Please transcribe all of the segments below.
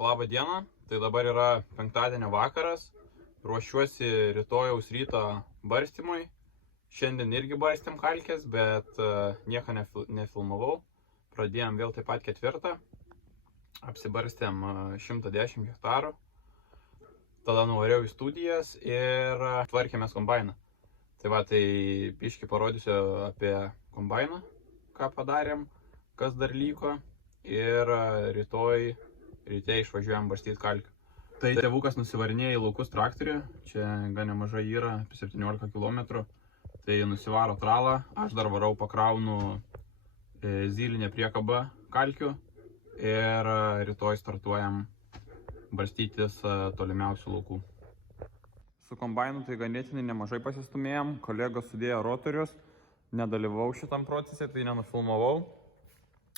Labą dieną, tai dabar yra penktadienio vakaras, ruošiuosi rytojaus ryto barstymui. Šiandien irgi barstėm kalkės, bet nieko nefilmavau. Pradėjom vėl taip pat 4. Apsibarstėm 110 hektarų. Tada nuvarėjau į studijas ir tvarkėmės kombainą. Tai va, tai biškį parodysiu apie kombainą, ką padarėm, kas dar liko. Ir rytoj ryte išvažiuojam barstyti kalkių. Tai tėvukas nusivarinėja į laukus traktorių, čia gan nemažai yra, apie 17 km. Tai nusivaro tralą, aš dar varau pakraunu zylinę priekabą kalkių ir rytoj startuojam barstytis tolimiausių laukų. Su kombainu tai ganėtinai nemažai pasistumėjom, kolegos sudėjo rotorius, nedalyvau šitam procese, tai nenufilmavau.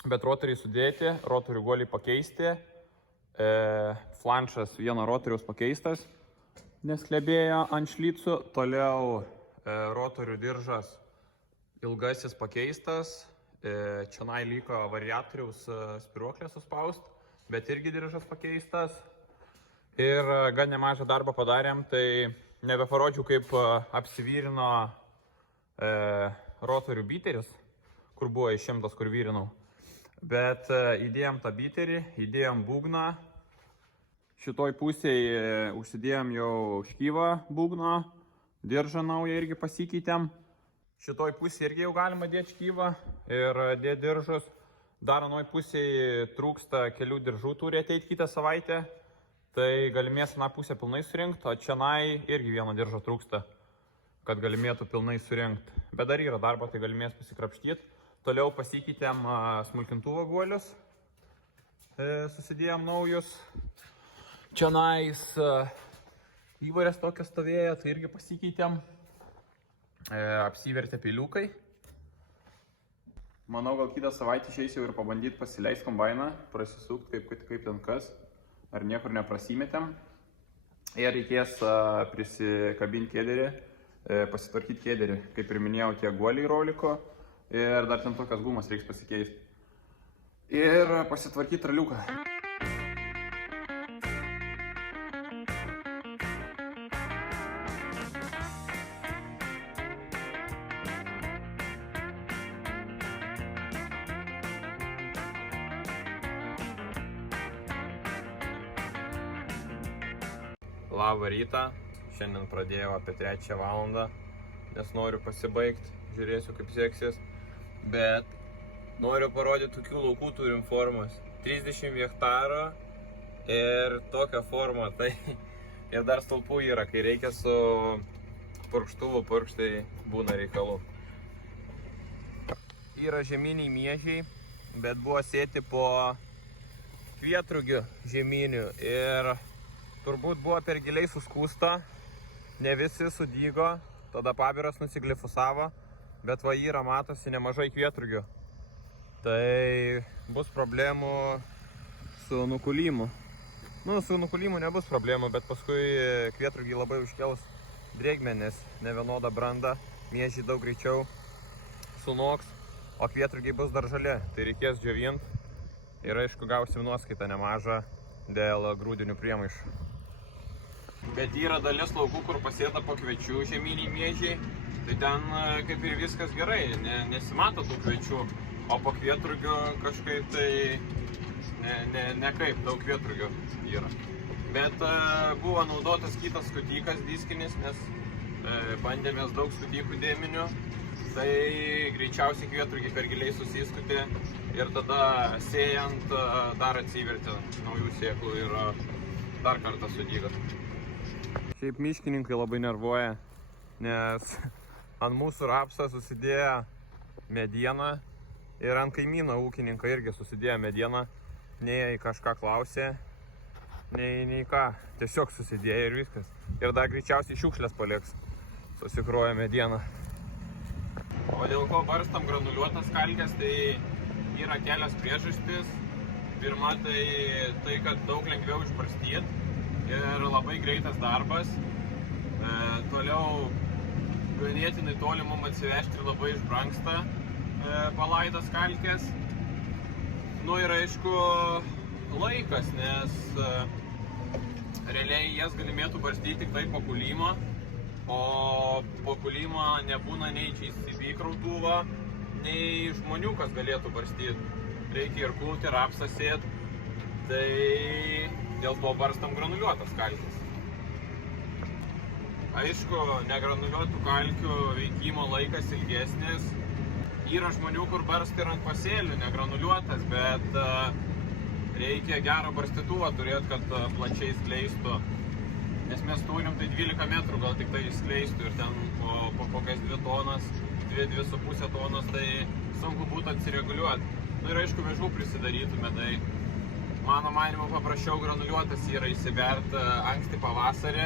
Bet rotoriai sudėti, rotorių guoliai pakeisti, flanšas vieno rotoriaus pakeistas, nes klebėjo ant šlycų, toliau rotorių diržas ilgasis pakeistas, čionai liko variatoriaus spiruoklė suspaust, bet irgi diržas pakeistas. Ir gan nemažą darbą padarėm, tai nebeparodžiau, kaip apsivyrino rotorių biteris, kur buvo išimtas, kur vyrinau. Bet įdėjom tą biterį, įdėjom būgną, šitoj pusėje užsidėjom jau škyvą būgno, diržą naują irgi pasikeitėm. Šitoj pusėje irgi jau galima dėti škyvą ir dėti diržus. Dar anoj pusėje trūksta kelių diržų, turi ateiti kitą savaitę. Tai galimės aną pusę pilnai surinkti, o čianai irgi vieno diržo trūksta, kad galimėtų pilnai surinkti. Bet dar yra darbo, tai galimės pasikrapštyti. Toliau pasikeitėm smulkintuvo guolius, susidėjom naujus. Čianais įvairias tokias stovėjo, tai irgi pasikeitėm. Apsivertė peiliukai. Manau, gal kitą savaitę išeisiu ir pabandyti pasileisti kombainą, prasisukti kaip ten kas, ar niekur neprasimetėm. Ir reikės prisikabinti kėderį, pasitvarkyti kėderį. Kaip ir minėjau, tie guoliai roliko. Ir dar ten tokias gumas reiks pasikeisti. Ir pasitvarkyti traliuką. Labą rytą. Šiandien pradėjau apie 3 valandą, nes noriu pasibaigti. Žiūrėsiu, kaip seksis. Bet noriu parodyti, tokių laukų turim formas. 30 hektarų ir tokią formą. Tai ir dar stulpų yra, kai reikia su purkštuvu purkštai būna reikalų. Yra žieminiai miežiai, bet buvo sėti po kvietrugių žieminių ir turbūt buvo per giliai suskūsta, ne visi sudygo, tada pabiras nusiglifusavo. Bet va yra, matosi, nemažai kvietrugių. Tai bus problemų su nukulimu. Su nukulimu nebus problemų, bet paskui kvietrugiai labai užkels drėgmę, nes nevienoda branda, miežiai daug greičiau sunoks, o kvietrugiai bus dar žali. Tai reikės džiovinti ir aišku gausim nuoskaitą nemažą dėl grūdinių priemaišų. Bet yra dalis laukų, kur pasėta po kviečių žieminiai miežiai. Tai ten kaip ir viskas gerai, nesimato tų kviečių, o po kvietrugių kažkaip tai nekaip daug kvietrugių yra. Bet buvo naudotas kitas skutikas diskinis, nes bandėmės daug skutikų dėminių, tai greičiausiai kvietrugiai per giliai susiskutė ir tada sėjant dar atsivertė naujų sėklų ir dar kartą sudyga. Šiaip miškininkai labai nervuoja, nes ant mūsų rapsą susidėjo medieną ir ant kaimyno ūkininką irgi susidėjo medieną. Nei kažką klausė, nei ką. Tiesiog susidėjo ir viskas. Ir dar greičiausiai šiukšlės paliks. Susikroja medieną. O dėl ko barstam granuliuotas kalkės, tai yra kelias priežastis. Pirma, tai kad daug lengviau išbarstyti ir labai greitas darbas. Toliau ganėtinai toli mum atsivežti ir labai išbrangsta palaidas kalkės. Ir aišku, laikas, nes realiai jas galimėtų barstyti tik tai po kulymą, o po kulymą nebūna nei JCB krautuvą, nei žmonių, kas galėtų barstyti. Reikia ir kulti, ir rapsą sėt, tai dėl to barstam granuliuotas kalkis. Aišku, negranuliuotų kalkių veikimo laikas ilgesnis. Yra žmonių, kur barsta ir ant pasėlių, negranuliuotas, bet reikia gerą barstytuvą turėti, kad plačiai skleistų. Nes mes turim tai 12 metrų, gal tik tai skleistų ir ten po kokias 2 tonas, 2,5 tonas, tai sunku būtų atsireguliuoti. Ir aišku, vežų prisidarytume, tai mano manymu paprasčiau granuliuotas yra įsibert anksti pavasarį,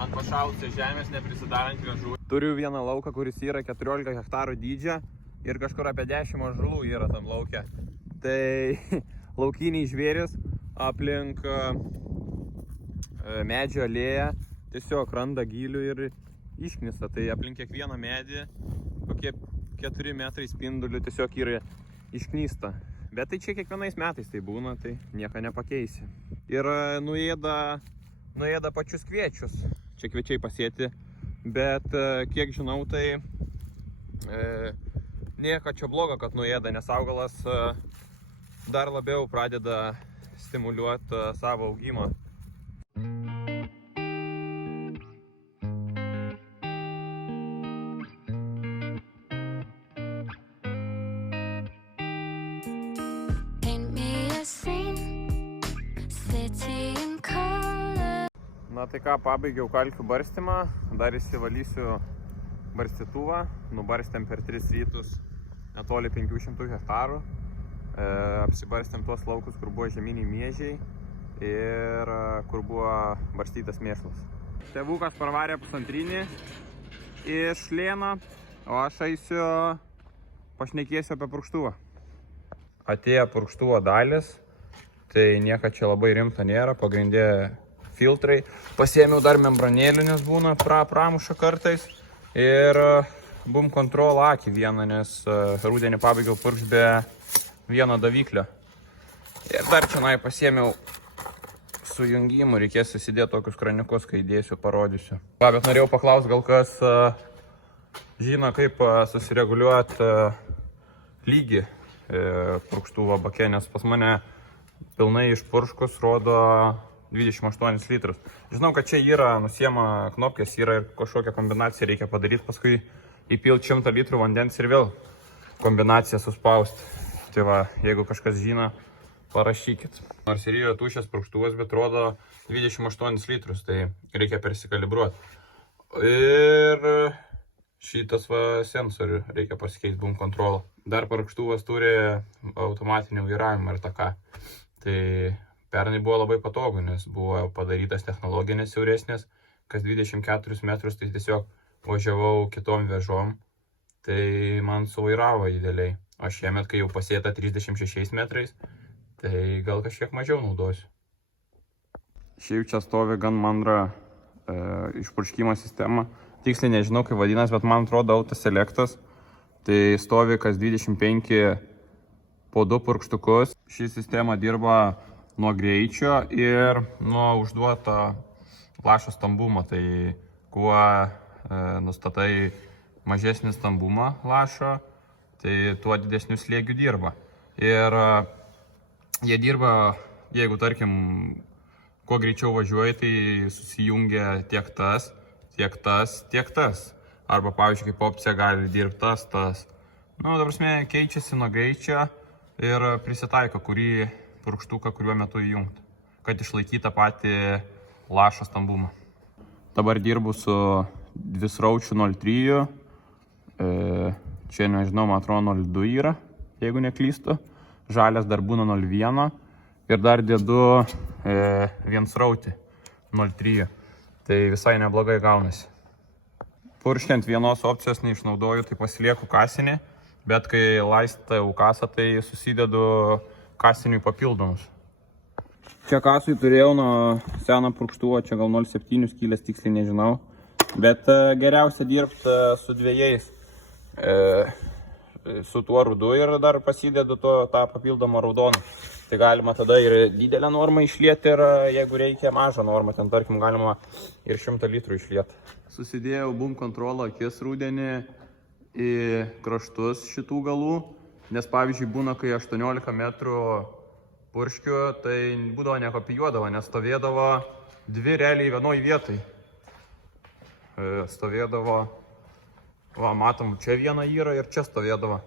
ant pašalusios žemės, neprisidarant vežų. Turiu vieną lauką, kuris yra 14 hektarų dydžio ir kažkur apie 10 ąžuolų yra tam lauke. Tai laukiniai žvėris aplink medžio alėją tiesiog randa gylių ir išknisa. Tai aplink kiekvieną medį kokie 4 metrai spindulių tiesiog yra išknysta. Bet tai čia kiekvienais metais tai būna, tai nieko nepakeisi. Ir nuėda pačius kviečius. Čia kviečiai pasėti, bet kiek žinau, tai nieko čia blogo, kad nuėda, nes augalas dar labiau pradeda stimuliuoti savo augimą. Na tai ką, pabaigiau kalkių barstymą, dar įsivalysiu barstytuvą, nubarstėm per 3 rytus netoli 500 hektarų, apsibarstėm tuos laukus, kur buvo žeminiai miežiai ir kur buvo barstytas mėšlas. Tėvukas parvarė pusantrinį iš Lėno, o aš eisiu pašnekėsiu apie purkštuvą. Atėjo purkštuvo dalis, tai nieko čia labai rimta nėra, pagrindė filtrai. Pasiėmiau dar membranėlių, nes būna pramuša kartais. Ir bum kontrol akį vieną, nes rudenį pabaigiau purkšt be vieno daviklio. Ir dar čia pasiėmiau sujungimų, reikės įsidėti tokius kraniukus, kai įdėsiu, parodysiu. Bet norėjau paklausti, gal kas žino, kaip susireguliuoti lygį purkštuvo bake, nes pas mane pilnai išpurškus rodo 28 litrus. Žinau, kad čia yra, nusiema knopkės, yra ir kažkokią kombinaciją reikia padaryti, paskui įpilti 100 litrų vandens ir vėl kombinaciją suspausti. Tai va, jeigu kažkas žino, parašykit. Nors ir yra tuščias purkštuvas, bet rodo 28 litrus, tai reikia persikalibruoti. Ir šitas va sensorių reikia pasikeisti, boom control. Dar purkštuvas turi automatinį vairavimą ir taką. Tai pernai buvo labai patogu, nes buvo padarytas technologinės siauresnės, kas 24 metrus, tai tiesiog važiavau kitom vežom, tai man suvairavo idealiai. O šiemet, kai jau pasėta 36 metrais, tai gal kažkiek mažiau naudosiu. Šiaip čia stovi gan mandra išpurškimo sistema. Tiksliai nežinau, kaip vadinasi, bet man atrodo autoselektas. Tai stovi kas 25 po 2 purkštukus. Ši sistema dirba nuo greičio ir nuo užduoto lašo stambumo. Tai kuo nustatai mažesnį stambumą lašo, tai tuo didesnių slėgių dirba. Ir jie dirba, jeigu tarkim, kuo greičiau važiuoji, tai susijungia tiek tas, tiek tas, tiek tas. Arba, pavyzdžiui, kaip opcija gali dirbti tas. Nu, ta prasme, keičiasi nuo greičio ir prisitaiko, kurį purkštuką kuriuo metu įjungti, kad išlaikyta patį lašo stambumą. Dabar dirbu su dvisraučiu 0,3, čia nežinau, man atrodo 0,2 yra, jeigu neklystu. Žalias dar būna 0,1 ir dar dedu viensrautį 0,3, tai visai neblogai gaunasi. Purškiant vienos opcijos neišnaudoju, tai pasilieku kasinį, bet kai laistau kasą, tai susidedu kasiniui papildomus. Čia kasui turėjau nuo seno purkštuvo, čia gal 0,7 skylės, tiksliai nežinau, bet geriausia dirbti su dviejais. Su tuo rudu ir dar pasidedu tą papildomą raudoną. Tai galima tada ir didelę normą išlieti ir jeigu reikia mažą normą, ten tarkim galima ir 100 litrų išlieti. Susidėjau boom control akis rudenį į kraštus šitų galų, nes pavyzdžiui būna, kai 18 metrų purškiu, tai būdavo nekopijuodavo, nes stovėdavo dvi realiai vienoj vietai. Stovėdavo, va, matom, čia viena yra ir čia stovėdavo.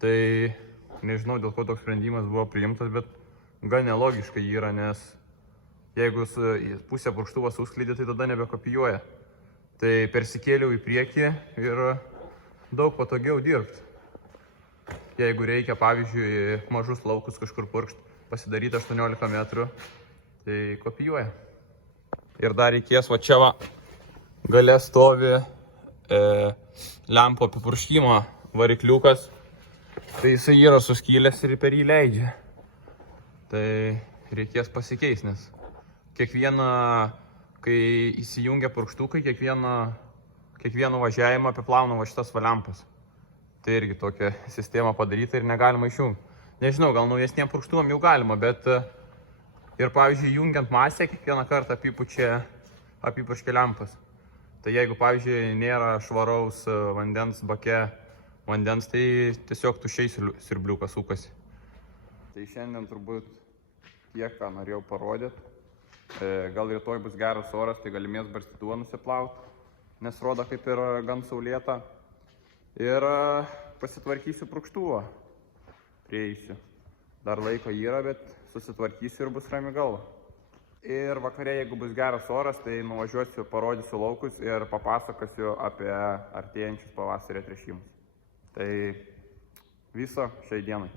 Tai nežinau, dėl ko toks sprendimas buvo priimtas, bet gan nelogiškai yra, nes jeigu pusę purkštuvą susklydė, tai tada nebekopijuoja. Tai persikėliau į priekį ir daug patogiau dirbti. Jeigu reikia, pavyzdžiui, mažus laukus kažkur purkšti, pasidaryti 18 metrų, tai kopijuoja. Ir dar reikės, va čia va, gale stovi lempo apipurškimo varikliukas, tai jisai yra suskylęs ir per jį leidžia. Tai reikės pasikeisti, nes kiekvieną, kai įsijungia purkštukai, kiekvieną važiavimą apiplauna va šitas lempas. Tai irgi tokia sistema padaryta ir negalima išjungti. Nežinau, gal naujesniem purkštuvam jau galima, bet ir pavyzdžiui, jungiant masę, kiekvieną kartą apipurškia lempas. Tai jeigu, pavyzdžiui, nėra švaraus vandens bake vandens, tai tiesiog tuščiai siurbliukas sukasi. Tai šiandien turbūt tiek, ką norėjau parodyti. Gal rytoj bus geras oras, tai galimės barstytuvą nusiplauti, nes rodo kaip ir gan saulėta. Ir pasitvarkysiu purkštuvą. Prieisiu. Dar laiko yra, bet susitvarkysiu ir bus rami galva. Ir vakare, jeigu bus geras oras, tai nuvažiuosiu, parodysiu laukus ir papasakosiu apie artėjančius pavasario tręšimus. Tai viso šiai dienai.